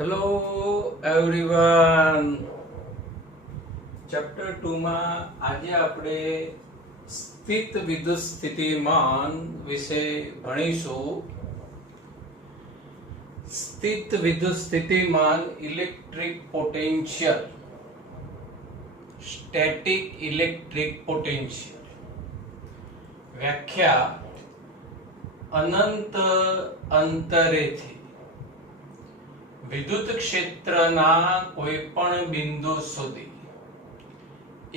Hello everyone. Chapter 2 માં આજે આપણે સ્થિત વિદ્યુત સ્થિતિમાન વિશે ભણીશું. સ્થિત વિદ્યુત સ્થિતિમાન electric potential, static electric potential. વ્યાખ્યા: અનંત અંતરેથી વિદ્યુત ક્ષેત્રના કોઈ પણ બિંદુ સુધી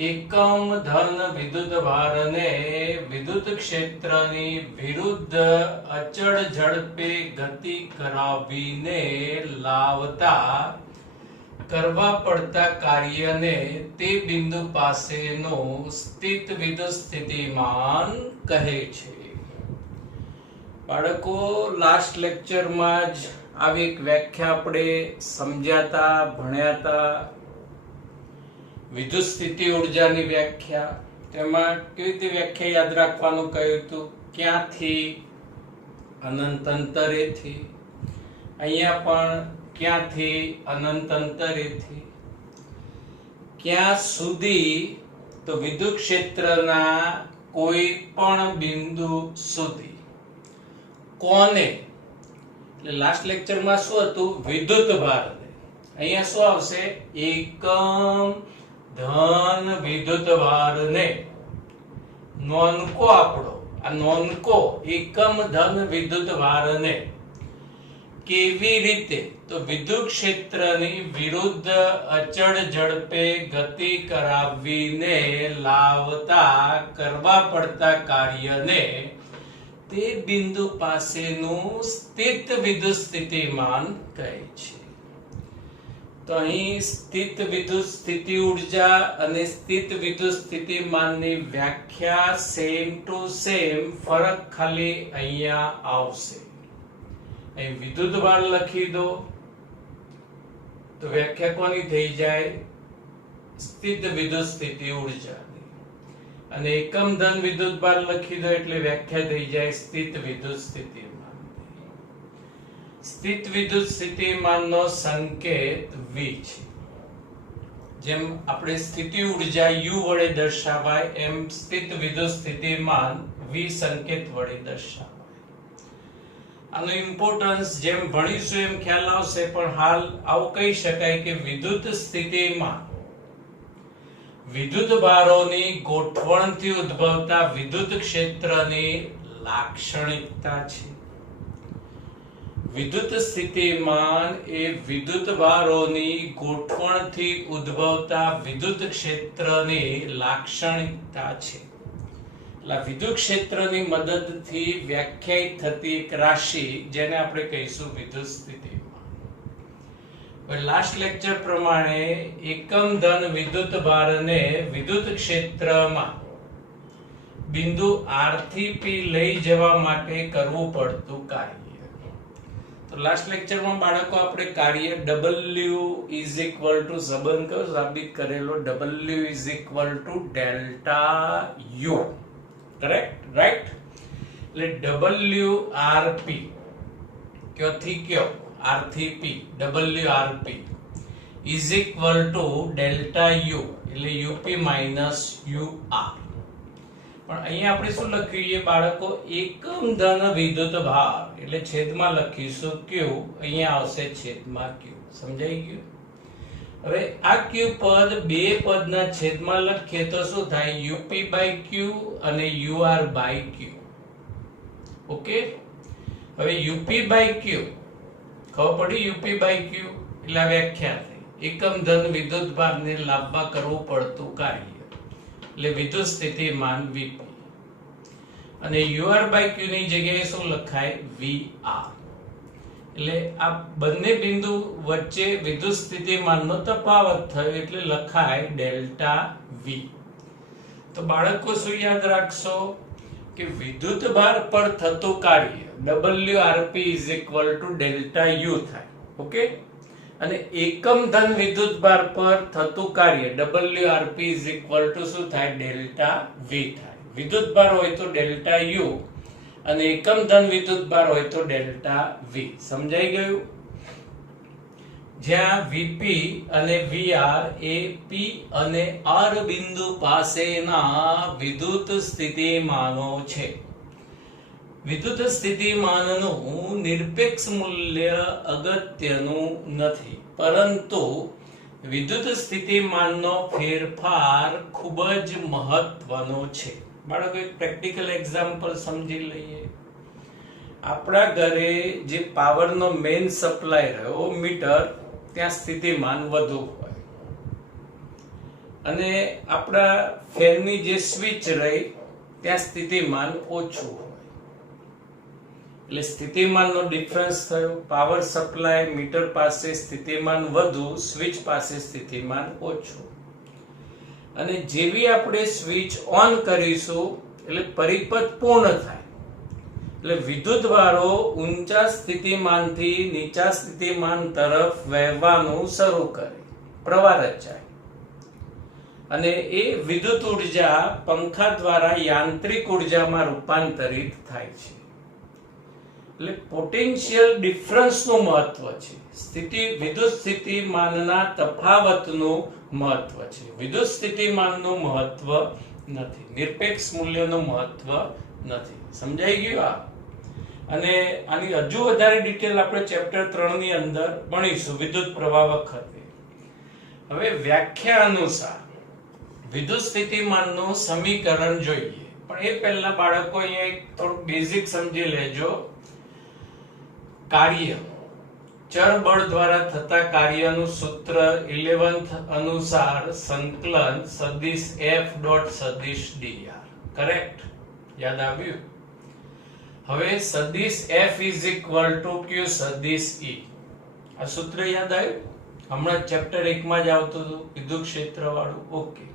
એકમ ધન વિદ્યુત ભારને વિદ્યુત ક્ષેત્રની વિરુદ્ધ અચળ ઝડપે ગતિ કરાવીને લાવતા કરવા પડતા કાર્યને તે બિંદુ પાસેનું સ્થિત વિદ્યુત સ્થિતિમાન કહે છે. બાળકો, લાસ્ટ લેક્ચરમાં જ આવી એક વ્યાખ્યા આપણે સમજ્યાતા, ભણ્યાતા. વિદ્યુત સ્થિતિ ઉર્જાની વ્યાખ્યા. તેમાં કેવી રીતે વ્યાખ્યા યાદ રાખવાનું કહ્યું હતું? ક્યાંથી? અનંત અંતરેથી. અહીંયા પણ ક્યાંથી? અનંત અંતરેથી. ક્યાં સુધી? તો વિદ્યુત ક્ષેત્રના કોઈ પણ બિંદુ સુધી. કોને? લાસ્ટ લેક્ચરમાં શું હતું? વિદ્યુત ભાર. અહીંયા શું આવશે? એકમ ધન વિદ્યુત ભારને. નોંધકો આપણો આ નોંધકો એકમ ધન વિદ્યુત ભારને કેવી રીતે? તો વિદ્યુત ક્ષેત્રની વિરુદ્ધ અચળ ઝડપે ગતિ કરાવીને લાવતા કરવા પડતા કાર્યને તે બિંદુ પાસેનું સ્થિત વિદ્યુત સ્થિતિમાન કહે છે. તો અહીં સ્થિત વિદ્યુત સ્થિતિ ઉર્જા અને સ્થિત વિદ્યુત સ્થિતિમાનની વ્યાખ્યા સેમ ટુ સેમ, ફરક ખાલી અહીંયા આવશે. અહીં વિદ્યુત ભાર લખી દો તો વ્યાખ્યા કોની થઈ જાય? સ્થિત વિદ્યુત સ્થિતિ ઉર્જા. અને એકમ ધન વિદ્યુત ભાર લખી દો એટલે વ્યાખ્યા થઈ જાય સ્થિત વિદ્યુત સ્થિતિમાન. સ્થિત વિદ્યુત સ્થિતિમાનનો સંકેત V છે. જેમ આપણે સ્થિતિ ઉર્જા U વડે દર્શાવાય એમ સ્થિત વિદ્યુત સ્થિતિમાન V સંકેત વડે દર્શાવાય. આનું ઇમ્પોર્ટન્સ જેમ ભણીશું એમ ખ્યાલ આવશે, પણ હાલ આવું કહી શકાય કે વિદ્યુત સ્થિતિમાન વિદ્યુત ભારોની ગોઠવણથી ઉદ્ભવતા વિદ્યુત ક્ષેત્રની લાક્ષણિકતા છે. વિદ્યુત સ્થિતિમાન એ વિદ્યુત ભારોની ગોઠવણથી ઉદ્ભવતા વિદ્યુત ક્ષેત્રની લાક્ષણિકતા છે. એટલે વિદ્યુત ક્ષેત્રની મદદથી વ્યાખ્યાયિત થતી એક રાશિ, જેને આપણે કહીશું વિદ્યુત સ્થિતિમાન. લાસ્ટ લેક્ચર પ્રમાણે એકમ ધન વિદ્યુત ભારને વિદ્યુત ક્ષેત્રમાં બિંદુ R થી P લઈ જવા માટે કરવું પડતું કાર્ય. તો લાસ્ટ લેક્ચરમાં બાળકો આપણે કાર્ય W સંબંધ કયો સાબિત કરેલો? W delta U. Correct? Right? એટલે WRP ક્યોથી કયો? R થી P, WRP is equal to delta U, એટલે UP minus UR. પણ અહીંયા આપણે શું લખ્યું બાળકો? એકમ ધન વિદ્યુત ભાર એટલે છેદમાં લખીશું Q, અહીંયા આવશે છેદમાં Q. સમજાઈ ગયું? હવે આ Q પદ બે પદના છેદમાં લખીએ તો શું થાય? UP by Q અને UR by Q. ઓકે? હવે UP by Q ખબર પડી? UP by Q એટલે વ્યાખ્યા થઈ. એકમ ધન વિદ્યુત ભારને લાવવા કરવું પડતું કાર્ય એટલે વિદ્યુત સ્થિતિમાન Vp. અને UR by Q ની જગ્યાએ શું લખાય? VR. એટલે આ બંને બિંદુ વચ્ચે વિદ્યુત સ્થિતિમાનનો તફાવત થયો એટલે લખાય ડેલ્ટા V. તો બાળકો શું યાદ રાખશો કે વિદ્યુત ભાર પર થતું કાર્ય WRP is equal to delta U થાય. ઓકે? અને એકમ ધન વિદ્યુત ભાર પર થતું કાર્ય WRP is equal to શું થાય? ડેલ્ટા V થાય. વિદ્યુત ભાર હોય તો ડેલ્ટા U અને એકમ ધન વિદ્યુત ભાર હોય તો ડેલ્ટા V. સમજાઈ ગયું? જ્યાં વીપી અને વીઆર એ પી અને આર બિંદુ પાસેના વિદ્યુત સ્થિતિમાનો છે. વિદ્યુત સ્થિતિમાનનું નિરપેક્ષ મૂલ્ય અગત્યનું નથી, પરંતુ વિદ્યુત સ્થિતિમાનનો ફેરફાર ખૂબ જ મહત્વનો છે. બાળકો એક પ્રેક્ટિકલ એક્ઝામ્પલ સમજી લઈએ. આપણા ઘરે જે પાવરનો મેઇન સપ્લાય રહ્યો મીટર, ત્યાં સ્થિતિમાન વધુ હોય, અને આપણા ફેનની જે સ્વિચ રહી ત્યાં સ્થિતિમાન ઓછું હોય. એટલે સ્થિતિમાનનો ડિફરન્સ થયો. પાવર સપ્લાય મીટર પાસે સ્થિતિમાન વધુ, સ્વિચ પાસે સ્થિતિમાન ઓછું. અને જેવી આપણે સ્વિચ ઓન કરીશું એટલે પરિપથ પૂર્ણ થાય, એટલે વિદ્યુતભારો ઊંચા સ્થિતિમાનથી નીચા સ્થિતિમાન તરફ વહેવાનું શરૂ કરે, પ્રવાહ રચાય, અને એ વિદ્યુત ઉર્જા પંખા દ્વારા યાંત્રિક ઉર્જામાં રૂપાંતરિત થાય છે. એટલે પોટેન્શિયલ ડિફરન્સનું મહત્વ છે, વિદ્યુત સ્થિતિમાનના તફાવતનું મહત્વ છે. વિદ્યુત સ્થિતિમાનનું મહત્વ નથી, નિરપેક્ષ મૂલ્યનું મહત્વ નથી. સમજાઈ ગયું આ? અને આની હજુ વધારે ડિટેલ આપણે ચેપ્ટર 3 ની અંદર ભણીશું વિદ્યુત પ્રવાહ વખતે. હવે વ્યાખ્યા અનુસાર વિદ્યુત સ્થિતિમાનનું સમીકરણ જોઈએ, પણ એ પહેલા બાળકો અહીંયા એક થોડું બેઝિક સમજી લેજો. કાર્ય, ચર બળ દ્વારા થતા કાર્યનું સૂત્ર 11th અનુસાર સંકલન સદિશ F ડોટ સદિશ dr. કરેક્ટ? યાદ આવ્યું? હવે સદિશ F is equal two Q સદિશ E. આ સૂત્ર યાદ આવ્યું? હમણાં ચેપ્ટર 1 માં જ આવતું હતું, વિદ્યુત ક્ષેત્ર વાળું. ઓકે.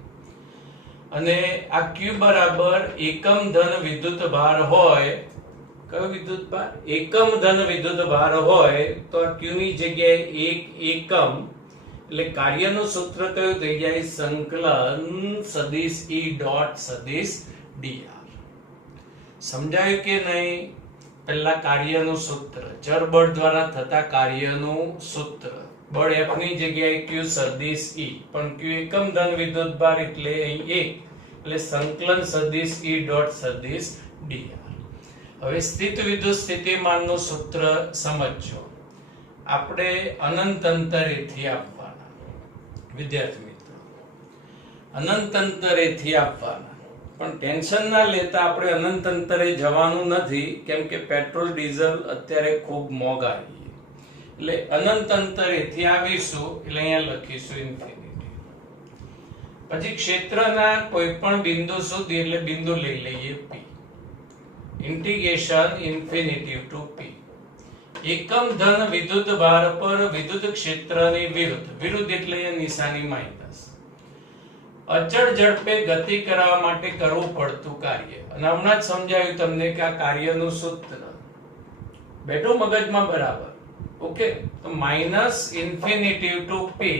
અને આ Q બરાબર એકમ ધન વિદ્યુત ભાર હોય. કયો વિદ્યુત ભાર? એકમ ધન વિદ્યુત ભાર હોય તો આ Q ની જગ્યાએ 1 એકમ, એટલે કાર્યનું સૂત્ર કયું થઈ જાય? સંકલન સદિશ E ડોટ સદિશ dr. સમજાયું કે નહીં? પહેલા કાર્યનું સૂત્ર, ચર બળ દ્વારા થતા કાર્યનું સૂત્ર, બળ F ની જગ્યાએ Q સદિશ E, પણ Q એકમ ધન વિદ્યુત ભાર એટલે અહીં 1, એટલે સંકલન સદિશ E ડોટ સદિશ dr. હવે સ્થિત વિદ્યુત સ્થિતિમાનનું સૂત્ર સમજો. આપણે અનંત અંતરેથી આપવાના. વિદ્યાર્થી મિત્રો, અનંત અંતરેથી આપવાના, પણ ટેન્શન ના લેતા. આપણે અનંત અંતરે જવાનું નથી, કેમ કે પેટ્રોલ ડીઝલ અત્યારે ખૂબ મોંઘા છે. એટલે અનંત અંતરેથી આવીશું, એટલે અહીંયા લખીશું ઇન્ફિનિટી. પછી ક્ષેત્રના કોઈ પણ બિંદુ સુધી, એટલે બિંદુ લઈ લઈએ P. Integration infinity to P. એકમ ધન વિદ્યુત ભાર પર વિદ્યુત ક્ષેત્રની વિરુદ્ધ એટલે નિશાની માઇનસ. અચળ ઝડપે ગતિ કરવા માટે કરવું પડતું કાર્ય. અને હમણાં જ સમજાવ્યું તમને કે આ કાર્યનું સૂત્ર બેઠું મગજમાં બરાબર. ઓકે, તો minus infinity to P,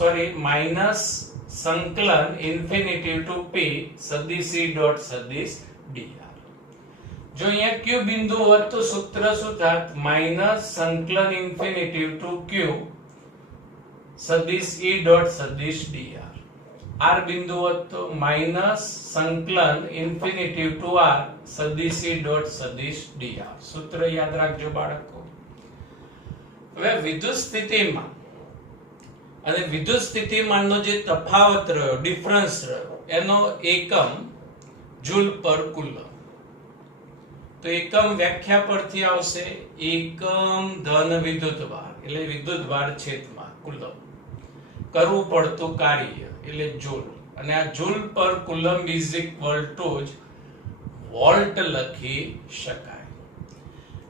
sorry minus સંકલન ઇન્ફિનિટી ટુ P સદિશ E ડોટ સદિશ dr. જો અહીંયા Q બિંદુ હોત તો સૂત્ર શું થાત? માઇનસ સંકલન ઇન્ફિનિટી ટુ Q સદિશ E ડોટ સદિશ dr. R બિંદુ હોત તો માઇનસ સંકલન ઇન્ફિનિટી ટુ R સદિશ E ડોટ સદિશ dr. સૂત્ર યાદ રાખજો બાળકો. હવે વિદ્યુત સ્થિતિમાન અને વિદ્યુત સ્થિતિમાનનો જે તફાવત રહ્યો, ડિફરન્સ રહ્યો, એનો એકમ જૂલ પર કુલમ. તો એકમ વ્યાખ્યા પરથી આવશે એકમ ધન વિદ્યુત ભાર, એટલે વિદ્યુત ભાર છેદમાં કુલમ. કરવું પડતું કાર્ય એટલે જૂલ, અને આ જૂલ પર કુલમ ઇઝ ઇક્વલ ટુ જ વોલ્ટ લખી શકાય.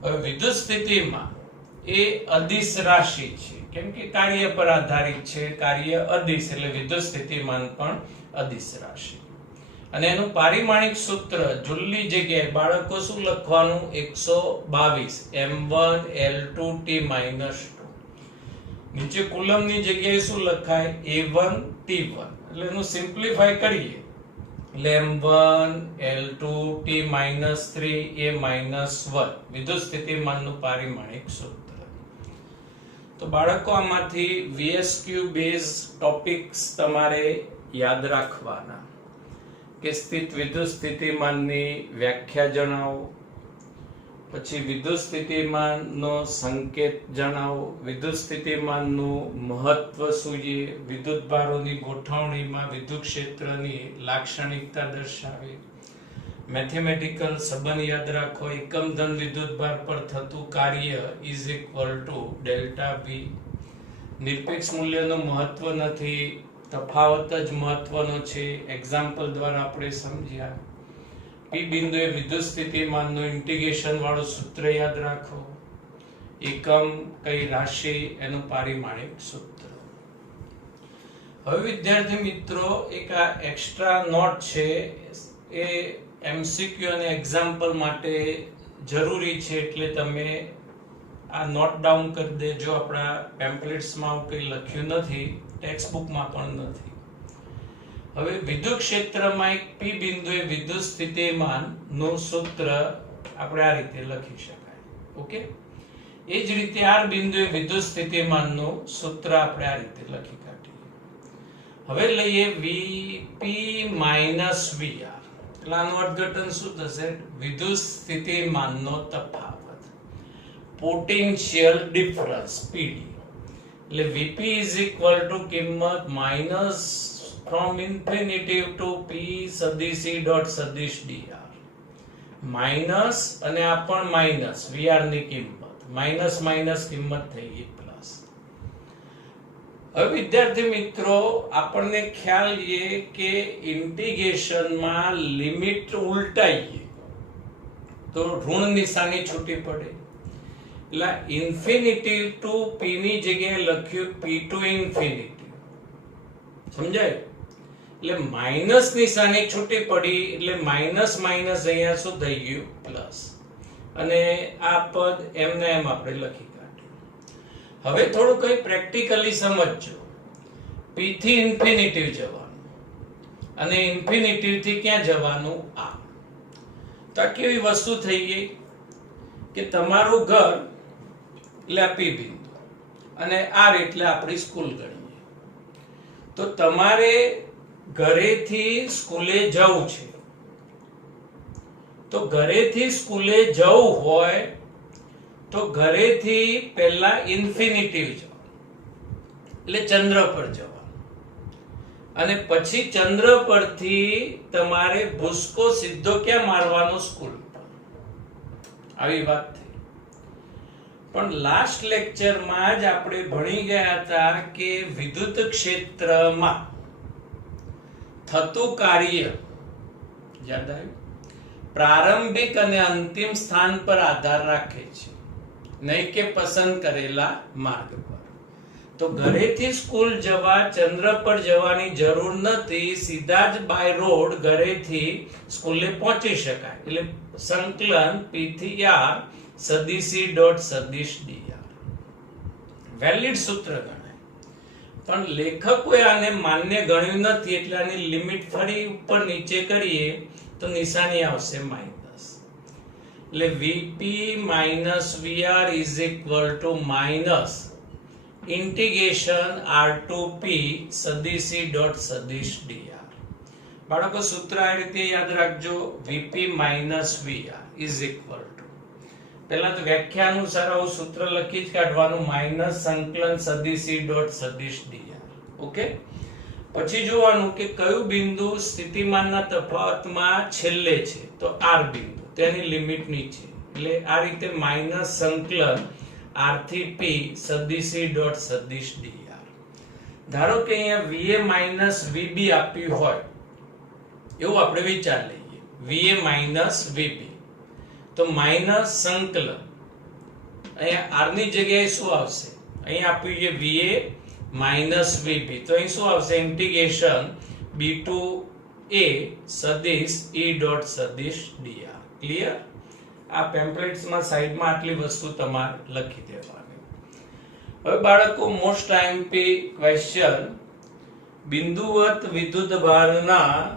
હવે વિદ્યુત સ્થિતિમાં એ અદિશ રાશિ છે, કેમ કે કાર્ય પર આધારિત છે. કાર્ય અદિશ એટલે વિદ્યુત સ્થિતિમાન પણ અદિશ રાશિ. અને એનું પારિમાણિક સૂત્ર જૂલની જગ્યાએ બાળકો શું લખવાનું? 122 m1 l2 t -2. નીચે કુલમની જગ્યાએ શું લખાય? a1 t1. એટલે એનું સિમ્પ્લિફાય કરીએ એટલે m1 l2 t -3 a -1 વિદ્યુત સ્થિતિમાનનું પારિમાણિક સૂત્ર. તો બાળકો આમાંથી VSQ બેઝ ટોપિક્સ તમારે યાદ રાખવાના કે સ્થિત વિદ્યુત સ્થિતિમાનની વ્યાખ્યા જણાવો, પછી વિદ્યુત સ્થિતિમાનનો સંકેત જણાવો, વિદ્યુત સ્થિતિમાનનું મહત્વ શું છે, વિદ્યુત ભારોની ગોઠવણીમાં વિદ્યુત ક્ષેત્રની લાક્ષણિકતા દર્શાવે, મેથેમેટિકલ સંબંધ યાદ રાખો, એકમ ધન વિદ્યુત ભાર પર થતું કાર્ય is equal to delta V, નિરપેક્ષ મૂલ્યનું મહત્વ નથી, તફાવત જ મહત્વનો છે, એક્ઝામ્પલ દ્વારા આપણે સમજ્યા. P બિંદુએ વિદ્યુત સ્થિતિમાનનું ઇન્ટિગ્રેશન વાળું સૂત્ર યાદ રાખો, એકમ કઈ રાશિ એનું પારિમાણિક સૂત્ર. હવે વિદ્યાર્થી મિત્રો એક આ એક્સ્ટ્રા નોટ છે એ MCQ અને એક્ઝામ્પલ માટે જરૂરી છે, એટલે તમે આ નોટ ડાઉન કરી દેજો. આપણા પેમ્પલેટ્સમાં આવું કંઈ લખ્યું નથી, ટેક્સ્ટ બુકમાં પણ નથી. હવે વિદ્યુત ક્ષેત્રમાં એક P બિંદુએ વિદ્યુત સ્થિતિમાનનું સૂત્ર આપણે આ રીતે લખી શકાય. ઓકે, એ જ રીતે R બિંદુએ વિદ્યુત સ્થિતિમાનનું સૂત્ર આપણે આ રીતે લખી કાઢીએ. હવે લઈએ VP VR. એટલે આનું અર્થઘટન શું થશે? વિદ્યુત સ્થિતિમાનનો તફાવત, પોટેન્શિયલ ડિફરન્સ PD. એટલે VP is equal to કિંમત minus from infinitive to P સદિશ E dot સદિશ dr, માઇનસ અને આ પણ માઇનસ VR ની કિંમત, માઇનસ માઇનસ કિંમત થઈ ગઈ પ્લસ. હવે વિદ્યાર્થી મિત્રો આપણને ખ્યાલ છે કે ઇન્ટિગ્રેશનમાં લિમિટ ઉલટાઈએ તો ઋણ નિશાની છૂટી પડે. એટલે ઇન્ફિનિટી ટુ P ની જગ્યાએ લખ્યું P ટુ ઇન્ફિનિટી. સમજાય? એટલે માઇનસ નિશાની છૂટી પડી, એટલે માઇનસ માઇનસ અહીંયા શું થઈ ગયું? પ્લસ. અને આ પદ એમને એમ આપણે લખી કાઢ્યું. હવે થોડું કઈ પ્રેક્ટિકલી સમજજો. P થી ઇન્ફિનિટી જવાનું અને ઇન્ફિનિટી થી ક્યાં જવાનું? આ. તો આ કેવી વસ્તુ થઈ ગઈ કે તમારું ઘર એટલે આ P બિંદુ અને R એટલે આપણી સ્કૂલ ગણીએ. તો તમારે ઘરેથી સ્કૂલે જવું છે, તો ઘરેથી સ્કૂલે જવું હોય તો ઘરેથી પહેલા ઇન્ફિનિટી જવાનું, એટલે ચંદ્ર પર જવાનું, અને પછી ચંદ્ર પરથી તમારે ભૂસકો સીધો ક્યાં મારવાનો? સ્કૂલ પર. આવી વાત થઈ. પણ લાસ્ટ લેક્ચરમાં જ આપણે ભણી ગયા હતા કે વિદ્યુત ક્ષેત્રમાં થતું કાર્ય યાદ આવ્યું? પ્રારંભિક અને અંતિમ સ્થાન પર આધાર રાખે છે, નહીં કે પસંદ કરેલા માર્ગ પર. તો ઘરેથી સ્કૂલ જવા ચંદ્ર પર જવાની જરૂર નથી, સીધા જ બાય રોડ ઘરેથી સ્કૂલે પહોંચી શકાય. એટલે સંકલન P થી R સદિશ E ડોટ સદિશ dr વેલિડ સૂત્ર ગણાય. પણ લેખકોએ આને માન્ય ગણ્યું નથી, એટલે આની લિમિટ ફરી ઉપર નીચે કરીએ તો નિશાની આવશે માઇનસ. એટલે VP minus VR is equal to minus integration R to P સદિશ E ડોટ સદિશ dr. બાળકો સૂત્ર આ રીતે યાદ રાખજો, VP minus VR is equal to, પહેલા તો વ્યાખ્યા અનુસાર આવું સૂત્ર લખી જ કાઢવાનું, માઇનસ સંકલન સદિશ E ડોટ સદિશ dr. ઓકે, પછી જોવાનું કે કયું બિંદુ સ્થિતિમાનના તફાવતમાં છેલ્લે છે, તો R બિંદુ, તેની લિમિટ નીચે. એટલે આ રીતે માઇનસ સંકલન R થી P સદિશ E ડોટ સદિશ dr. ધારો કે અહીંયા VA માઇનસ VB આપ્યું હોય એવું આપણે વિચાર લઈએ, VA માઇનસ VB, તો માઇનસ સંકલન અહીંયા R ની જગ્યાએ શું આવશે? અહીંયા આપ્યું છે VA માઇનસ VB, તો અહીં શું આવશે? ઇન્ટિગ્રેશન B ટુ A સદિશ E ડોટ સદિશ dr. ક્લિયર? આ પેમ્પલેટ્સમાં સાઈડમાં આટલી વસ્તુ તમારે લખી દેવાની. હવે બાળકો મોસ્ટ આઈએમપી ક્વેશ્ચન, બિંદુવત વિદ્યુત ભારના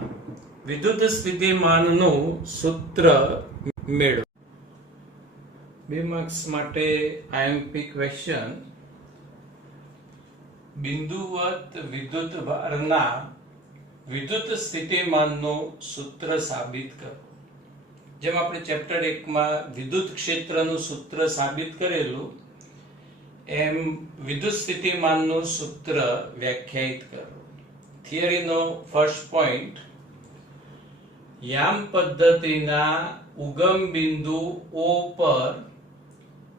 વિદ્યુત સ્થિતિમાનનું સૂત્ર મેળવો. 2 માર્ક્સ માટે આઈએમપી ક્વેશ્ચન, બિંદુવત વિદ્યુત ભારના વિદ્યુત સ્થિતિમાનનું સૂત્ર સાબિત કરો. જેમ આપણે ચેપ્ટર 1 માં વિદ્યુત ક્ષેત્રનું સૂત્ર સાબિત કરેલું એમ વિદ્યુત સ્થિતિમાનનું સૂત્ર વ્યાખ્યાયિત કરો. થિયરીનો ફર્સ્ટ પોઈન્ટ, યામ પદ્ધતિના ઉગમ બિંદુ O પર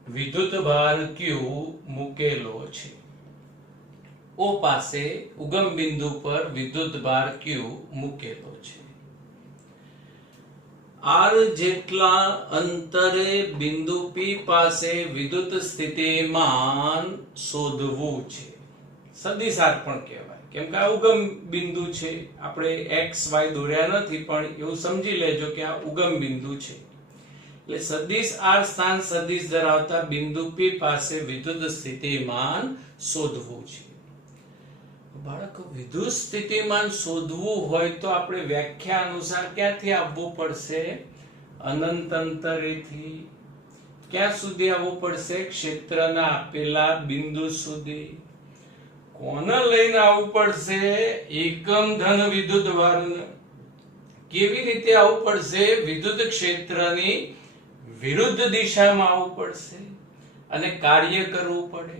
વિદ્યુત ભાર Q મૂકેલો છે. O પાસે ઉગમ બિંદુ પર વિદ્યુત ભાર Q મૂકેલો છે. R જેટલા અંતરે બિંદુ P પાસે વિદ્યુત સ્થિતિમાન શોધવું છે. સદિશ R પણ કહેવાય, કેમ કે આ ઉગમ બિંદુ છે. આપણે x y દોર્યા નથી, પણ એવું સમજી લેજો કે આ ઉગમ બિંદુ છે. એટલે સદિશ R સ્થાન સદિશ ધરાવતા બિંદુ P પાસે વિદ્યુત સ્થિતિમાન શોધવું છે. બાળકો, વિદ્યુત સ્થિતિમાન શોધવું હોય તો આપણે વ્યાખ્યા અનુસાર ક્યાંથી આવવું પડશે? અનંત અંતરેથી. ક્યાં સુધી આવવું પડશે? ક્ષેત્રના આપેલા બિંદુ સુધી. કોને લઈને આવવું પડશે? એકમ ધન વિદ્યુત ભારને. કેવી રીતે આવવું પડશે? વિદ્યુત ક્ષેત્રની વિરુદ્ધ દિશામાં આવવું પડશે અને કાર્ય કરવું પડે.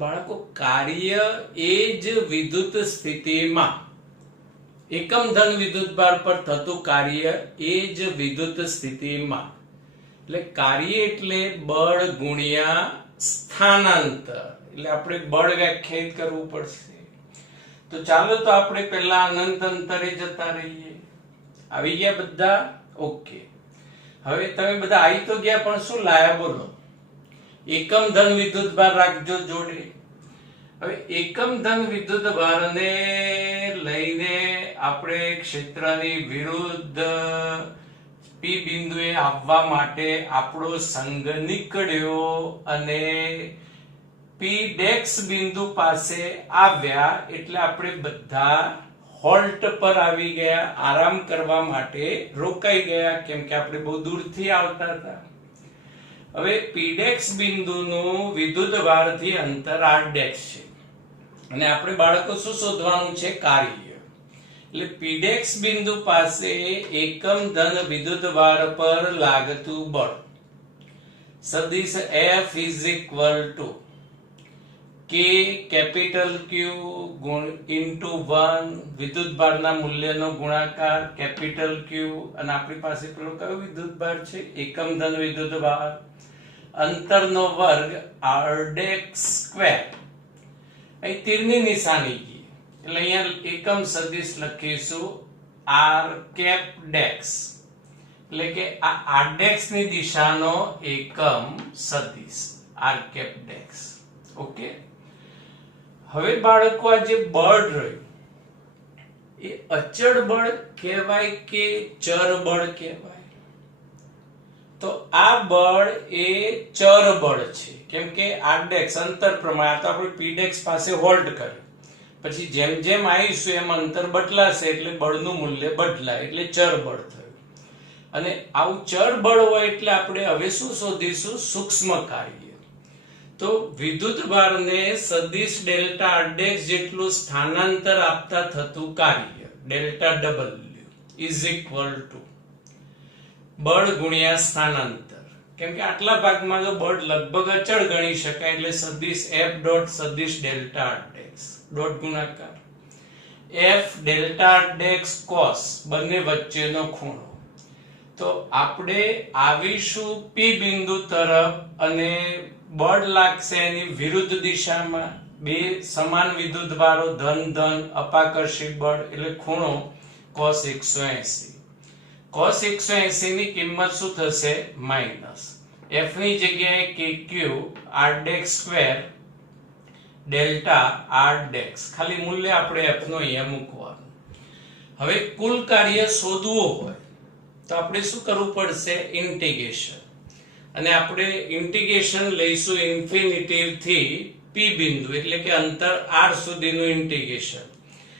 બાળકો, કાર્ય એ જ વિદ્યુત સ્થિતિમાં, એકમ ધન વિદ્યુતભાર પર થતું કાર્ય એ જ વિદ્યુત સ્થિતિમાં. એટલે કાર્ય એટલે બળ ગુણ્યા સ્થાનાંતર. એટલે આપણે બળ વ્યાખ્યાયિત કરવું પડશે. તો ચાલો તો આપણે પહેલા અનંત અંતરે જતા રહીએ. આવી ગયા બધા? ઓકે. હવે તમે બધા આવી તો ગયા, પણ શું લાયા બોલો? એકમ ધન વિદ્યુતભાર રાખજો જોડે. હવે એકમ ધન વિદ્યુતભારને લઈને આપણે ક્ષેત્રની વિરુદ્ધ P બિંદુએ આવવા માટે આપણો સંઘ નીકળ્યો અને P ડેક્સ બિંદુ પાસે આવ્યા. એટલે આપણે બધા હોલ્ટ પર આવી ગયા, આરામ કરવા માટે રોકાઈ ગયા, કેમ કે આપણે બહુ દૂરથી આવતા હતા. હવે Pdex બિંદુનું વિદ્યુત ભારથી અંતર Rdex છે અને આપણે બાળકો શું શોધવાનું છે? કાર્ય. એટલે Pdex બિંદુ પાસે એકમ ધન વિદ્યુત ભાર પર લાગતું બળ સદિશ F is equal to K capital Q into 1 વિદ્યુત ભારના મૂલ્યનો ગુણાકાર કેપિટલ Q, અને આપણી પાસે પેલો કયો વિદ્યુત ભાર છે? એકમ ધન વિદ્યુત ભાર. અંતરનો વર્ગ Rdex સ્ક્વેર. અહીં તીરની નિશાની ગઈ એટલે અહીંયા એકમ સદિશ લખીશું R કેપ ડેક્સ. એટલે કે આ Rdex ની દિશાનો એકમ સદિશ R કેપ ડેક્સ. ઓકે. હવે બાળકો, આ જે બળ રહ્યું એ અચળ બળ કહેવાય કે ચર બળ કહેવાય? તો આ બળ એ ચર બળ છે, કેમ કે Rdex અંતર પ્રમાણે. તો આપણે Pdex પાસે હોલ્ડ કર્યું, પછી જેમ જેમ આવીશું એમ અંતર બદલાશે એટલે બળનું મૂલ્ય બદલાય, એટલે ચર બળ થયું. અને આવું ચર બળ હોય એટલે આપણે હવે શું શોધીશું? સૂક્ષ્મ કાર્ય. તો વિદ્યુત ભારને સદિશ ડેલ્ટા Rdex જેટલું સ્થાનાંતર આપતા થતું કાર્ય delta W is equal two બળ ગુણ્યા સ્થાનાંતર. કેમ કે આટલા ભાગમાં જો બળ લગભગ અચળ ગણી શકાય, એટલે સદિશ F ડોટ સદિશ ડેલ્ટા Rdex ડોટ ગુણાકાર F ડેલ્ટા Rdex cos, બંને વચ્ચેનો ખૂણો. તો આપણે આવીશું P બિંદુ તરફ અને બળ લાગશે એની વિરુદ્ધ દિશામાં. બે સમાન વિદ્યુત ભારો ધન ધન અપાકર્ષી બળ એટલે ખૂણો cos 180. cos 180 ની કિંમત શું થશે? માઈનસ F ની જગ્યાએ KQ Rdex square delta Rdex. ખાલી મૂલ્ય આપણે F નો અહીંયા મૂકવાનું. હવે કુલ કાર્ય શોધવું હોય તો આપણે શું કરવું પડશે? ઇન્ટિગ્રેશન. અને આપણે ઇન્ટિગ્રેશન લઈશું ઇન્ફિનિટી થી P બિંદુ, એટલે કે અંતર R સુધીનું ઇન્ટિગ્રેશન.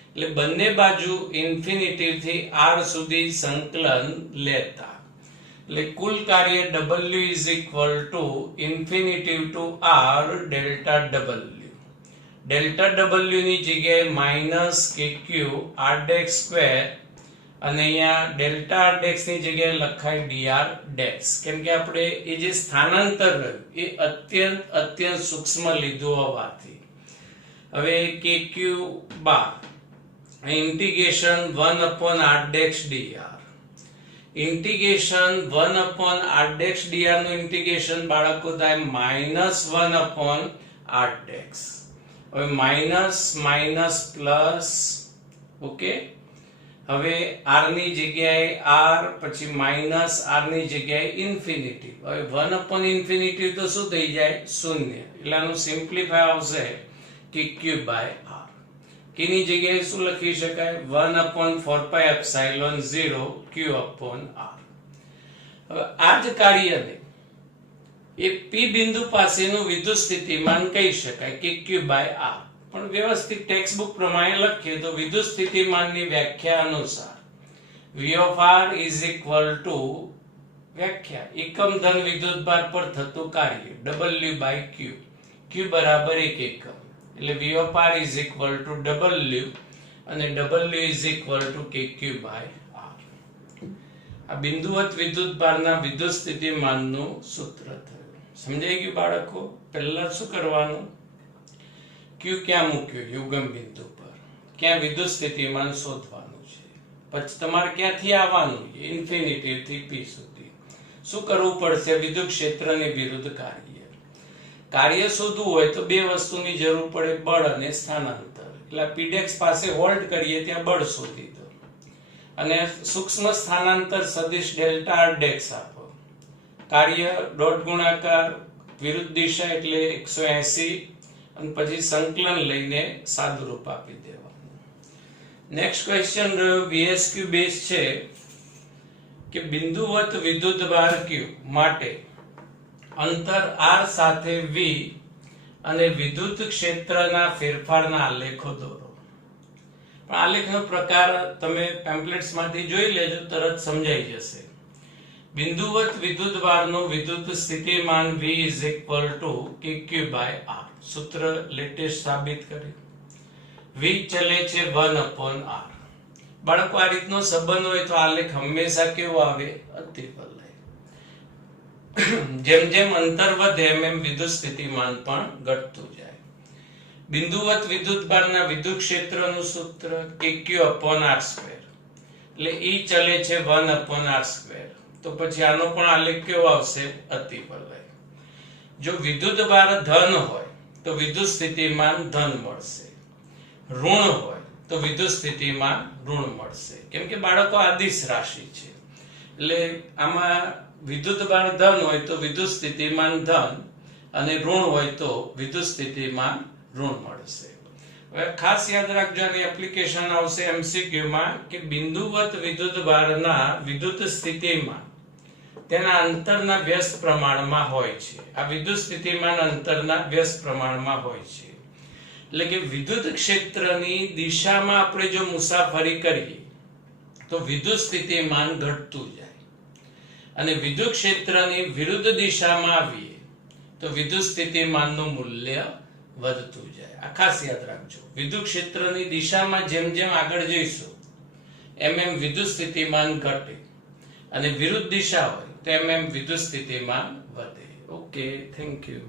એટલે બંને બાજુ ઇન્ફિનિટી થી R સુધી સંકલન લેતા. એટલે કુલ કાર્ય W is equal to infinity to R delta W. Delta W ની જગ્યાએ માઇનસ KQ r ડેક્સ સ્ક્વેર અને અહીંયા ડેલ્ટા r ડેક્સ ની જગ્યાએ લખાય dr ડેક્સ, કેમ કે આપણે એ જે સ્થાનાંતર રહ્યું એ અત્યંત સૂક્ષ્મ લીધું હોવાથી હવે KQ બાર ઇન્ટિગ્રેશન 1/r ડેક્સ dr, ઇન્ટિગ્રેશન 1/r ડેક્સ dr નું ઇન્ટિગ્રેશન બાળકો થાય -1/r ડેક્સ. હવે માઇનસ માઇનસ પ્લસ, ઓકે. હવે r ની જગ્યાએ r, પછી માઇનસ r ની જગ્યાએ ઇન્ફિનિટી. હવે 1/∞ તો શું થઈ જાય? શૂન્ય. એટલે આનું સિમ્પ્લિફાય આવશે KQ/r. કેની જગ્યાએ શું લખી શકાય? 1/4πε0 Q/r. હવે આ જ કાર્યને એ P બિંદુ પાસેનું વિદ્યુત સ્થિતિમાન કહી શકાય KQ/r. પણ વ્યવસ્થિત ટેક્સ્ટ બુક પ્રમાણે લખીએ તો વિદ્યુત સ્થિતિમાનની વ્યાખ્યા અનુસાર V of r is equal to વ્યાખ્યા એકમ ધન વિદ્યુતભાર પર થતું કાર્ય W/Q, Q બરાબર 1 એકમ. એટલે V of r is equal to W અને W is equal to KQ/r. આ બિંદુવત વિદ્યુતભારના વિદ્યુત સ્થિતિમાનનું સૂત્ર થયું. સમજાઈ ગયું બાળકો? પહેલા શું કરવાનું? Q ક્યાં મૂક્યું? યુગમ બિંદુ પર. ક્યાં વિદ્યુત સ્થિતિમાન શોધવાનું છે. પછી તમારે ક્યાંથી આવવાનું? ઇન્ફિનિટી થી P સુધી. શું કરવું પડશે? વિદ્યુત ક્ષેત્રની વિરુદ્ધ કાર્ય શોધવું હોય તો બે વસ્તુની જરૂર પડે, બળ અને સ્થાનાંતર. એટલે પીડેક્સ પાસે હોલ્ડ કરીએ ત્યાં બળ શોધી દો અને સૂક્ષ્મ સ્થાનાંતર સદિશ ડેલ્ટા r ડેક્સ આપો. કાર્ય ડોટ ગુણાકાર વિરુદ્ધ દિશા એટલે 180 અને પછી સંકલન લઈને સાદુરૂપ આપી દેવાનું. નેક્સ્ટ ક્વેશ્ચન રહ્યો VSQ બેઝ છે કે બિંદુવત વિદ્યુતભાર Q માટે અંતર r સાથે V અને વિદ્યુત ક્ષેત્રના ફેરફારના આલેખો દોરો. પણ આલેખનો પ્રકાર તમે પેમ્પલેટ્સમાંથી જોઈ લેજો, તરત સમજાઈ જશે. બિંદુવત વિદ્યુતભારનું વિદ્યુત સ્થિતિમાન V is equal to KQ/r. સૂત્ર લેટેસ્ટ સાબિત કર્યું. V ચલે છે 1/r. બાળકો આ રીતનો સંબંધ હોય તો આલેખ હંમેશા કેવો આવે? અતિવલય. જેમ જેમ અંતર વધે એમ વિદ્યુત સ્થિતિમાન પણ ઘટતું જાય. બિંદુવત વિદ્યુતભારના વિદ્યુત ક્ષેત્રનું સૂત્ર KQ/r². એટલે E ચલે છે 1/r². તો પછી આનો પણ આલેખ કેવો આવશે? અતિવલય. જો વિદ્યુતભાર ધન હોય તો વિદ્યુત સ્થિતિમાન ધન મળશે, ઋણ હોય તો વિદ્યુત સ્થિતિમાન ઋણ મળશે. કેમ કે બાળકો આદિશ રાશિ છે એટલે આમાં વિદ્યુતભાર ધન હોય તો વિદ્યુત સ્થિતિમાન ધન અને ઋણ હોય તો વિદ્યુત સ્થિતિમાન ઋણ મળશે. હવે ખાસ યાદ રાખજો, આની એપ્લિકેશન આવશે MCQ માં કે બિંદુવત વિદ્યુતભારના વિદ્યુત સ્થિતિમાન તેના અંતરના વ્યસ્ત પ્રમાણમાં હોય છે. આ વિદ્યુત સ્થિતિમાન અંતરના વ્યસ્ત પ્રમાણમાં હોય છે. એટલે કે વિદ્યુત ક્ષેત્રની દિશામાં આપણે જો મુસાફરી કરીએ તો વિદ્યુત સ્થિતિમાન ઘટતું જાય અને વિદ્યુત ક્ષેત્રની વિરુદ્ધ દિશામાં આવીએ તો વિદ્યુત સ્થિતિમાનનું મૂલ્ય વધતું જાય. આ ખાસ યાદ રાખજો. વિદ્યુત ક્ષેત્રની દિશામાં જેમ જેમ આગળ જઈશું એમ એમ વિદ્યુત સ્થિતિમાન ઘટે અને વિરુદ્ધ દિશા હોય તો એમ એમ વિદ્યુત સ્થિતિમાન વધે. Okay, thank you.